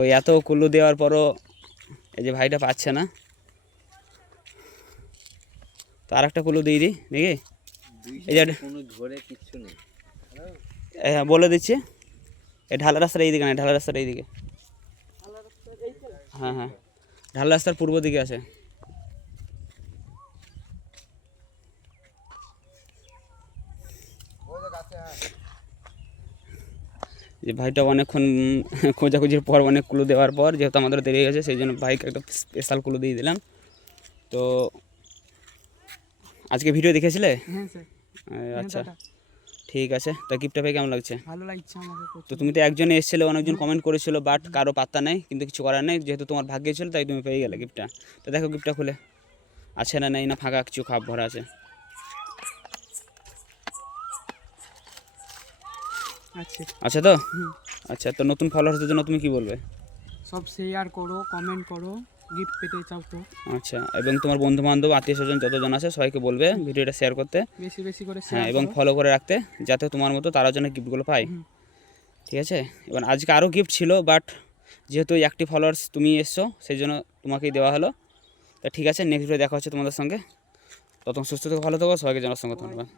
ওই এত কুল্লু দেওয়ার পরও এই যে ভাইটা পাচ্ছে না, তো আর একটা কুল্লু দিয়ে দিই নাকি? এই যে ধরে কিচ্ছু নেই। হ্যাঁ বলে দিচ্ছি, এই ঢালা রাস্তার এইদিকে না, ঢালা রাস্তার এইদিকে। হ্যাঁ হ্যাঁ, ঢালা রাস্তার পূর্ব দিকে আছে। যে ভাইটা অনেকক্ষণ খোঁজাখুঁজির পর, অনেক কুলু দেওয়ার পর, যেহেতু আমাদের দেরি হয়ে গেছে সেই জন্য ভাইকে একটা স্পেশাল কুলু দিয়ে দিলাম। তো আজকে ভিডিও দেখেছিলে? হ্যাঁ স্যার। আচ্ছা ঠিক আছে, তা গিফটটা পেয়ে কেমন লাগছে? ভালো লাগছে আমাকে। তো তুমি তো একজনে এসেছিলে, অনেকজন কমেন্ট করেছিল, বাট কারো পাত্তা নেই, কিন্তু কিছু করার নেই, যেহেতু তোমার ভাগ্যে ছিল তাই তুমি পেয়ে গেলে গিফটটা। তো দেখো গিফটটা খুলে আছে না নেই, না ফাঁকা কিছু খাপ ভরা আছে? আচ্ছা তো আচ্ছা, তো নতুন ফলোয়ারদের জন্য তুমি কি বলবে? সব শেয়ার করো, কমেন্ট করো, গিফট পেতে চাও তো। আচ্ছা, এবং তোমার বন্ধু বান্ধব আত্মীয় স্বজন যতজন আছে সবাইকে বলবে ভিডিওটা শেয়ার করতে, বেশি বেশি করে হ্যাঁ, শেয়ার এবং ফলো করে রাখতে, যাতে তোমার মতো তারা যেন গিফটগুলো পায়। ঠিক আছে, এবার আজকে আরও গিফট ছিল, বাট যেহেতু একটি ফলোয়ার্স তুমি এসছো সেই জন্য তোমাকেই দেওয়া হলো। তা ঠিক আছে, নেক্সট ভিডিও দেখা হচ্ছে তোমাদের সঙ্গে। ততক্ষণ সুস্থ থেকে ভালো থাকো, সবাইকে জানার সঙ্গে ধন্যবাদ।